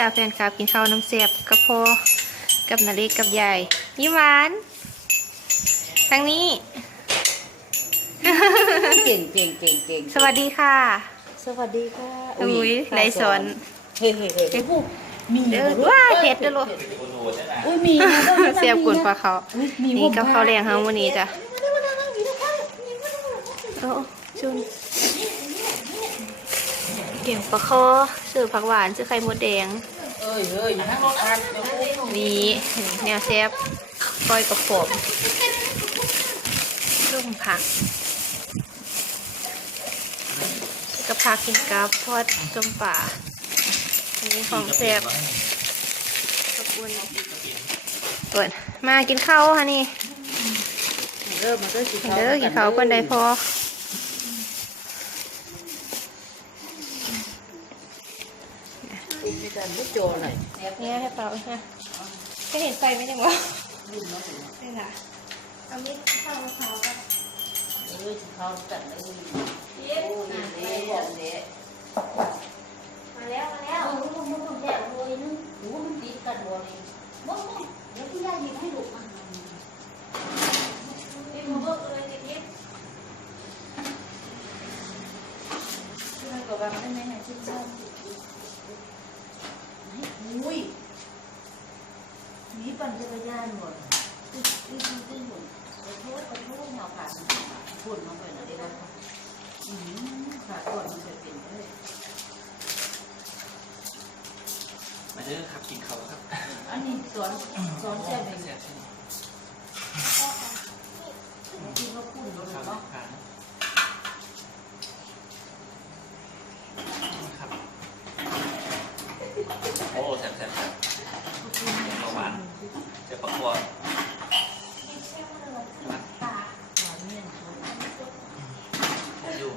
จ้าแฟนคลับกินข้าวน้ำเสียบกับพ่อกับนาเล็กกับยายยิ้มหวานทางนี้ เก่งเก่งเก่งเก่งสวัสดีค่ะ สวัสดีค่ะอุ้ยไหลสอนเฮ้ยเฮ้ยเฮ้ยเฮ้ยมีเด้อว้าเผ็ดเด้อลูกอุ้ยมีนะเสียบกุนปลาเขาอุ๊ยมีนี่กับข้าวแรงเฮาวันนี้จ้ะโอ้จุนเกี่ยวปลาคอซื้อผักหวานซื้อไข่มดแดงเอ้ ยเฮ้ยนั่งรถอันเดี๋ยวกูนี่แนวแซบก้อยกระปอบลูกผักกับผักกินกับทอดจมป่าอันนี้ของแซบขอบคุณเปิดมากินข้าวค่ะนี่เริ่มมันก็สิเด้อกินข้าวคนใดพอ มีการมุดโจหน่อยเนี้ยให้เปล่าฮะจะเห็นไฟไหมยังวะนี่ค่ะเอามิดข้าวมะพร้าวกันเออเขาจัดเลยเย็นโอ้ยเละบอกเละมาแล้วมาแล้วโอ้โหมันแย่เลยนึงโอ้ยมันติดกันบ่เลยบ่บ่เดี๋ยวพี่ยาหยิบให้ลูกมา เป็นมือเบิกเลยเย็น มันก็ว่าไม่ไม่ให้ชิ้นชอบอุ้ยมี ปั่นจักรยานหมดตึ้งตึ้งตึ้งหมดไปโทษไปโทษแนวขาดฝุ่นมาเปิดอะไรบ้างอืมขาดก่อนมันจะเป็นเลยมาเด้อครับกินเขาวครับ อันนี้สอนสอนแซ่บเอง เสียชื่อที่เขาพูด รถ เนาะ ขับผ่านครับโอ้แซ่บแซ่บแซ่บเบาหวานเจ็บปากคอ สอนเนี่ย ผมอยู่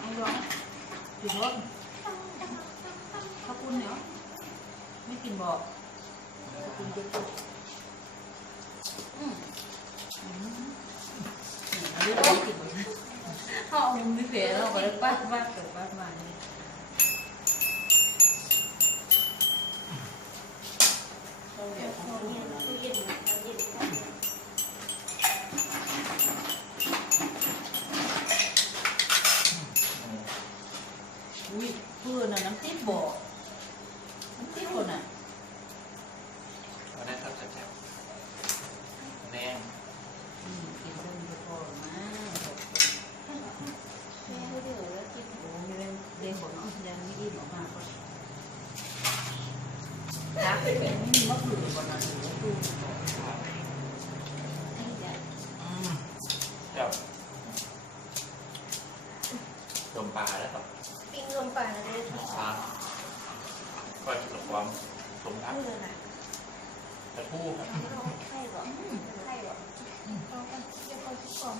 ไอ้ร้องผิด รถขอบคุณเนาะไม่กินบอกขอบคุณเยอะๆอืมอืมอันนี้ไม่กินบอกเขาเอาไม่เปรี้ยวเราก็เลยป้าป้าเกิดป้ามาเนี่ยเขาเดี๋ยวเขาพูดนะ อุ้ยเพื่อนน่ะน้ำติ๊บบอกน้ำติ๊บคนน่ะ มาได้ครับแซ่บแซ่บแดง อืมกินเส้นไปพอมาแม่เดี๋ยวแล้วกินโอ้ยเล่นเล่นหมดเนาะยังไม่อิ่มออกมาก็รักแม่ไม่มีมะเขือก่อนนะหรือว่าดูไอ้เด็ก เจ้าดมปลาแล้วครับปิ้งลมป่านะเด้อปลาก็จะกับความสมรักเพื่อนอะกระทู้ครับไข่หรอไข่หรอเอากันเดี๋ยวเขาคิดก่อน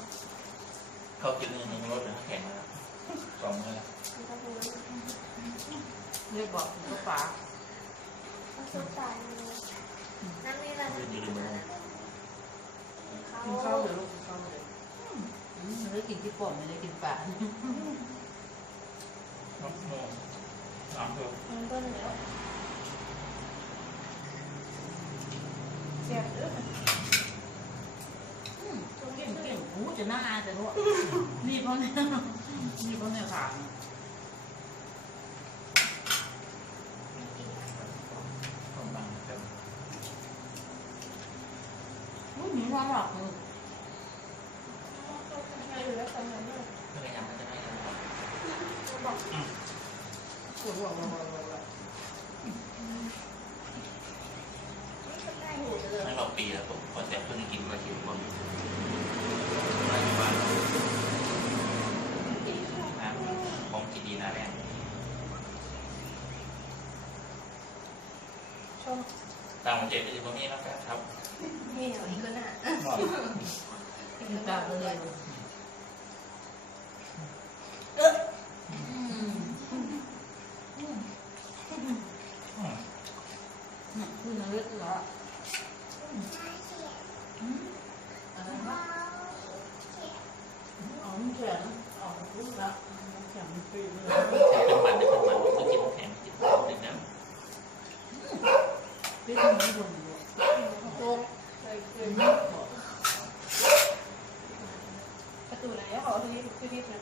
เขากินเนื้อในรถนะแข็งแล้วสองมือแล้วเรียกบอกถึงก็ป๋าเอาส้มตาลเลยน้ำนี่ละยืนอยู่ริมมือเขากินข้าวเดี๋ยวลูกกินข้าวเลยอืมไม่ได้ กินที่ป่นไม่ได้กินปลาน้ำนมน้ำเถอะมันก็เหนียวเสียบเด้ออืมเก่งเก่งโอ้จะน่าอายแต่ว่านี่เพราะเนี่ยนี่เพราะเนี่ยขาดต้มบังครับอุ้ยมีความหลักเลย ให้เหลือคนนั้นเลย เมื่อไหร่ยังมันจะได้ยัง บอกปวดหัวปวดหัวปวดหัวไม่เราปีแล้วผมพอแต่เพิ่งกินมาหิวบ้างไม่ว่าน้ำมองกินดีนะแรงชมต่างประเทศก็จะมีแล้วกันครับ นี่เหนียวอีกก็น่ะกินปลาไปเลย Itu kita.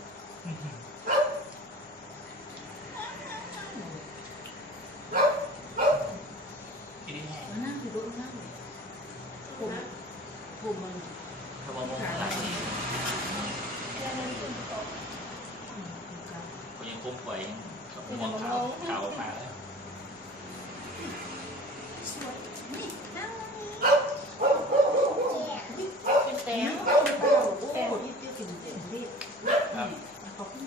ครับ ขอบคุณ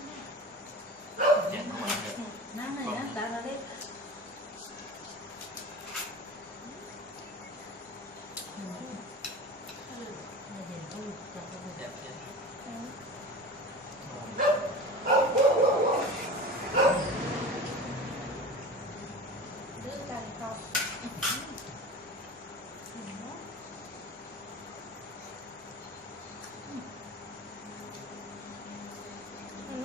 แจ้งเข้ามาเลย นั่งเลยนะตาละเล็กเห็นตู้จับไป แจ้งแจ้ง ดื้อกันครับ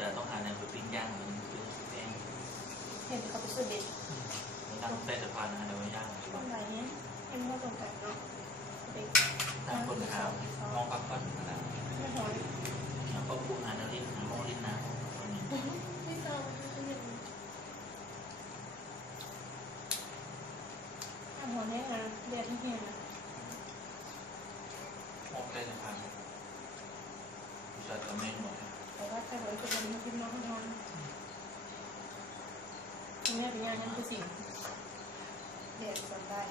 นอกกระดาษนั่นนอนไปอยู่นอนลงมันมันเป็นไม่เปิดแอร์บ้างมันลงยังนอนหลับก่อนเขาไปนอนไม่งอแอร์ถึงช่วงมันเด็กอันดูแต่ถ้าวันที่สุดต้องหาแนวปิ้งย่างมันคือแป้งเห็นเขาไปสุดเด็ดไม่นั่งใต้สะพานนะเดี๋ยวย่างตรงไหนเนี่ยเห็นว่าตรงไหนเนาะเด็กถ้าคนหามองพักผ่อนนะไม่หอยแล้วก็พูดหาแนวลิ้นหามองลิ้นน้ำคนนี้ไม่ทราบไม่เห็นถ้าหัวแน่นะเบียดที่เห็นนะ มองใต้สะพานผู้ชายก็ไม่หมด แต่ว่า ถ้าเราจะเป็นพี่น้องนอนตรงนี้เป็นงานนั้นคือสิ่งเด็ดสบาย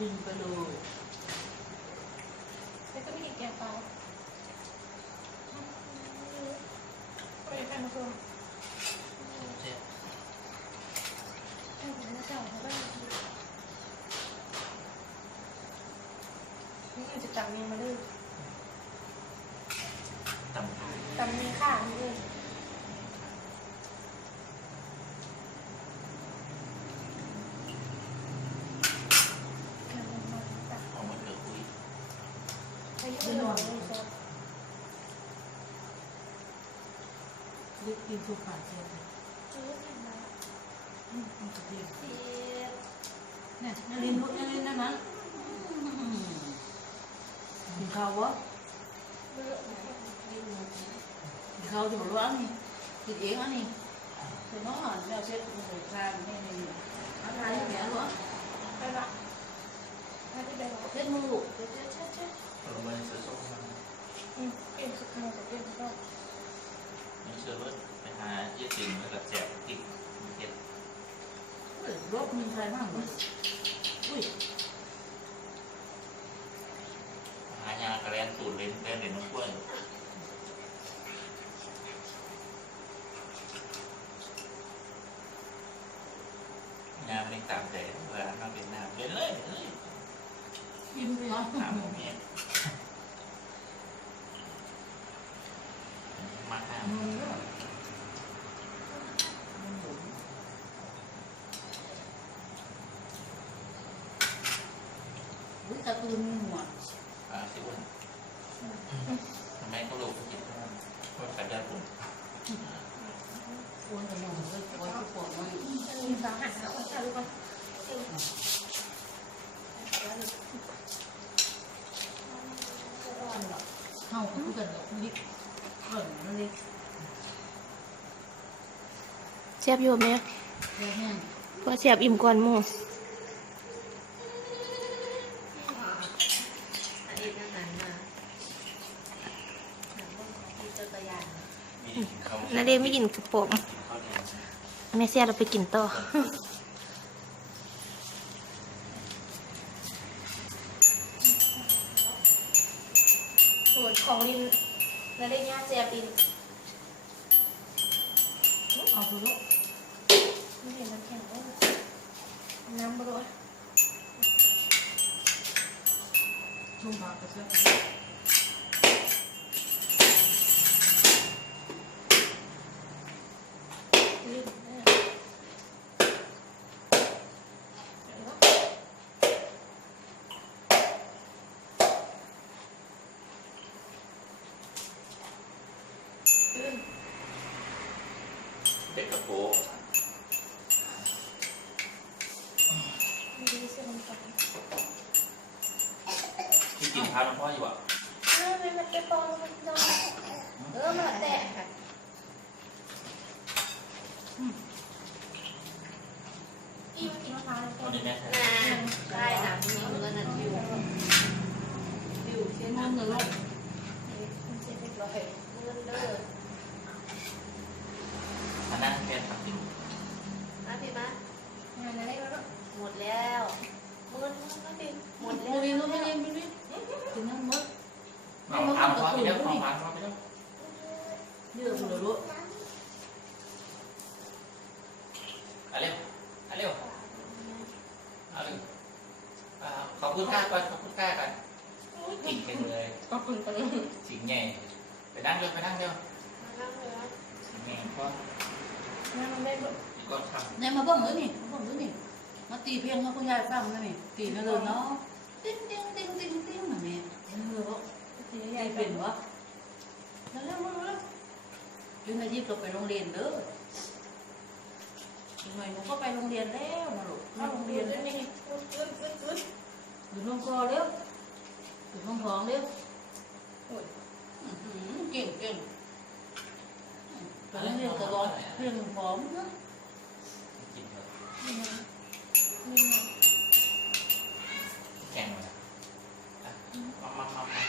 บินไปเลย แล้วก็มีอีกแกงเปล่าไปใครมาชม เช่น ให้ผมมาเจ้าเขาได้นี่คือ จะจับเมียมาด้วยต่ำจับเมียข้านี่เลยมันมาจับเอามาเกิดคุยไปยุ่งเลยเลยชอบเล็กกินสุขาเชียวซื้อเห็นไหมอืมมันจะดีเสียเนี่ยนารินลูกนารินนั่นนั้นกินข้าววะเลือกไหนยืน กินข้าวจะบอกว่านี่กินเองอะนี่แต่น้องอะแม่เช็ดมื somehow. เข้าคู่กันกับลิกเกินนั่นเลยเสียบอยู่ไหมแย่แห้งพอเสียบอิ่มก่อนหมูอันนี้ก็นั้นมาถามว่ามีจักรยานมีเขานาเดไม่กินกระป๋องเขาเนี่ยแม่เสียเราไปกินต่อ ของลินแล้วได้ย่าแจบลินเอาไปลูกไม่เห็นน้ำแข็งเลยน้ำบรวยชุ่มผักไปเชื่อ ลินนะ เป็ดกระโปงไม่ได้เสื้อมันก่อนที่กินข้าวน้องพ่ออยู่อะเออไม่มันไปปองมันโดนเออมาแตะค่ะอีมากินมะพร้าวเลยตอนนี้แม่ใช่น่าได้หนังนี้เหมือนกันนะดิวดิวเช่นมันั้นนเงินลูกมันเจ็บเรียบร้อยเงินเด้อ มานั่งแกนทำกิน นะพี่มะ งานอะไรวะเนาะ หมดแล้วเงินนะพี่หมด โม แล้ว วินลูกไม่เล่นไม่เล่นถึงนั่งมด เอาทำพ่อไปเดี๋ยวของมันพ่อไปเดี๋ยว เลือกเลยลูก เอาเร็วเอาเร็วเอาเร็วอ่าขอบคุณค่าก่อนขอบคุณค่าก่อนกินกันเลย ขอบคุณกัน สิงใหญ่ไป นั่งเร็วไปนั่งเร็วนั่งเลยนะสิงใหญ่พ่องานมันได้แบบก็ทเนี่ยมาเบิ่งเลยนี่มาเบิ่งเลยนี่มาตีเพลงให้คุณยายฟังนะนี่ตีไปเลยเนาะติ้งติ้งติ้งติ้งติ้งแบบนี้เออลูกสีใหยาญ่ยเป็เป็นนวะแล้วแล้วมาแล้วยูนายิบก็ไปโรงเรียนเด้ออีกหน่อยหนูก็ไปโรงเรียนแล้วนะลูกเข้าโรงเรียนแล้วนี่อึดอึดอึดอึดอยู่ห้องคอเร็วอยู่ห้องท้องเร็วโอ้ย อื้อหือเก่งเก่งไปโรงเรียนก็ร้องเพลงพร้อมนะำกินเลยนี่นะนี่นะ แข่งเลยอะมามามามา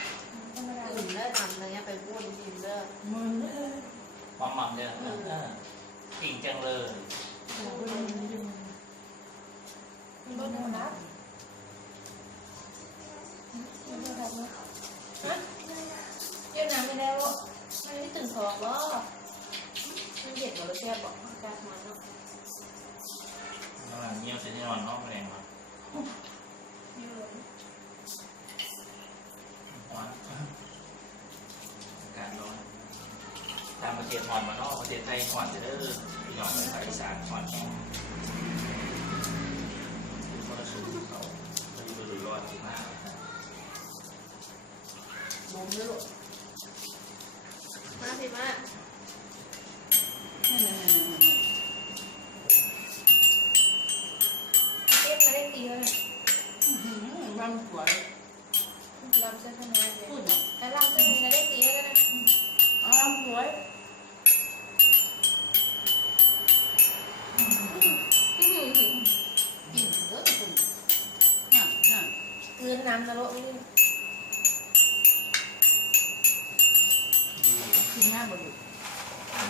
ธรรมดา ตื่นได้ทำอะไรเงี้ยไปพูดจริงเด้อ มึงเอ้ย มามาเนี่ยเออเออเก่งจังเลย มันก็ธรรมดามันก็ธรรมดาฮะเย็นน้ำไม่ได้วะมันไม่ตื่นส อบวะมันเย็นกว่าเราแค่บอกอากาศมันเนาะนอนเงียบจะนอนนอกแรงมานี่เลยร้อนอากาศร้อนตามประเทศหอนมานอกประเทศไทยหอนจะเด้อพี่น้อนภาคอีสานหอนแห้งมรสุมเขาจะดูดูร้อนมากบ่มเลยลูก มาพี่มะ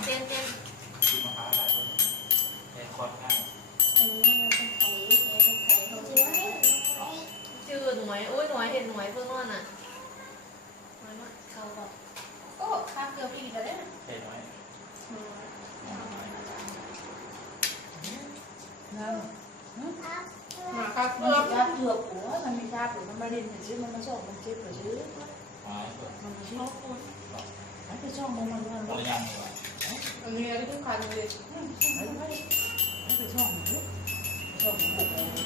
เต้นเต้นดีมะพร้าวหลายคนแค่คอดง่ายอันนี้มันเป็นไข่อันนี้เป็นไข่เขาจริงไหมชื่อหน่วยโอ้ยหน่วยเห็นหน่วยเพิ่งนอนอะหน่วยมะเขาแบบโอ้ข้าวเกลือปีกันเลยนะเท่น้อยน้อยน้ำมาข้าวเกมันลือมีชาเผือกหัวมันมีชาเผือกมันมาเรียนซื้อมันมาส่งมันเจ็บไปซื้อน้อยกว่ามันมาซื้อมันไปส่งมันมันมันคนละยังดีกว่าอันนี้อะไรทุกคันเลยมันไปส่งมันส่งมัน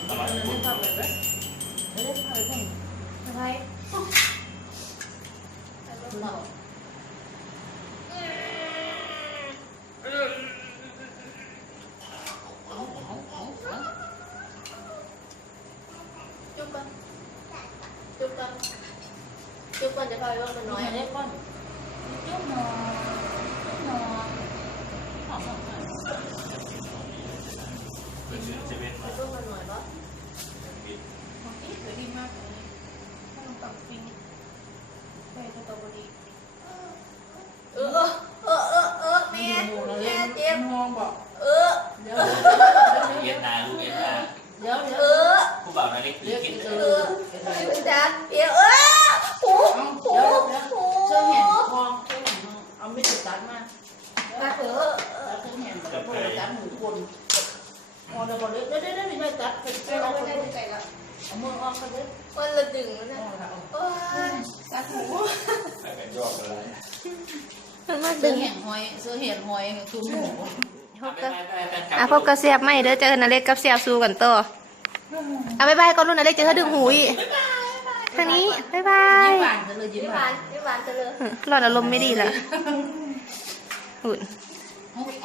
อร่อยมันคุไม่ ณ ทำเลยไม่ได้ทำเลย อะไร เรา จุ๊บกันจุ๊บกันจุ๊บกันจะพาไปว่ามัน น้ น้ อ อย ย เล็กก่อนจุ๊บนอนนอนหอมหอม เป็นเซเว่น ไปว่ามันน้อยปะ ของที่สวยดีมากเลยขนมปังปิ้งใส่สตรอเบอรี่ เออเออเออเออแม่แม่เจ็บ มองบอก เออ เดี๋ยว เย็นนาลูกเย็นนา เดี๋ยว เอ เดี๋ยว อ ผู้บ่าวนาเล็ก เดี๋ยว กิน เอ เอ อ อ เป็นจ้าเปียเออหูหู เดี๋ยวเดี๋ยว หู ช่วยเห็น อ๋อเดี๋ยวก่อนเดี๋ยวเดี๋ยวเดี๋ยวไม่จับไปไปเอาไปใส่ละเอามือออกเขาเดี๋ยววันละดึงแล้วนะเอาละเอาโอ้ยตัดหูไปกันยอกเลยมันมาซื้ดึองเห็ดหอยซื้อเห็ดหอยคือหมูพบกับไปไปไปไปอะพบกับเสียบไม่เด้อเจอนาเล็กกับเสียบสู้กันต่ออะบ๊ายบายก่อนลูกนาเล็กเจอเธอดึงหูอีกทางนี้บ๊ายบายยิ้มหวานจะเลยยิ้มพี่หวาวานนพี่วานจะเลยหลอนอารมณ์ไม่ดีละหุ่นน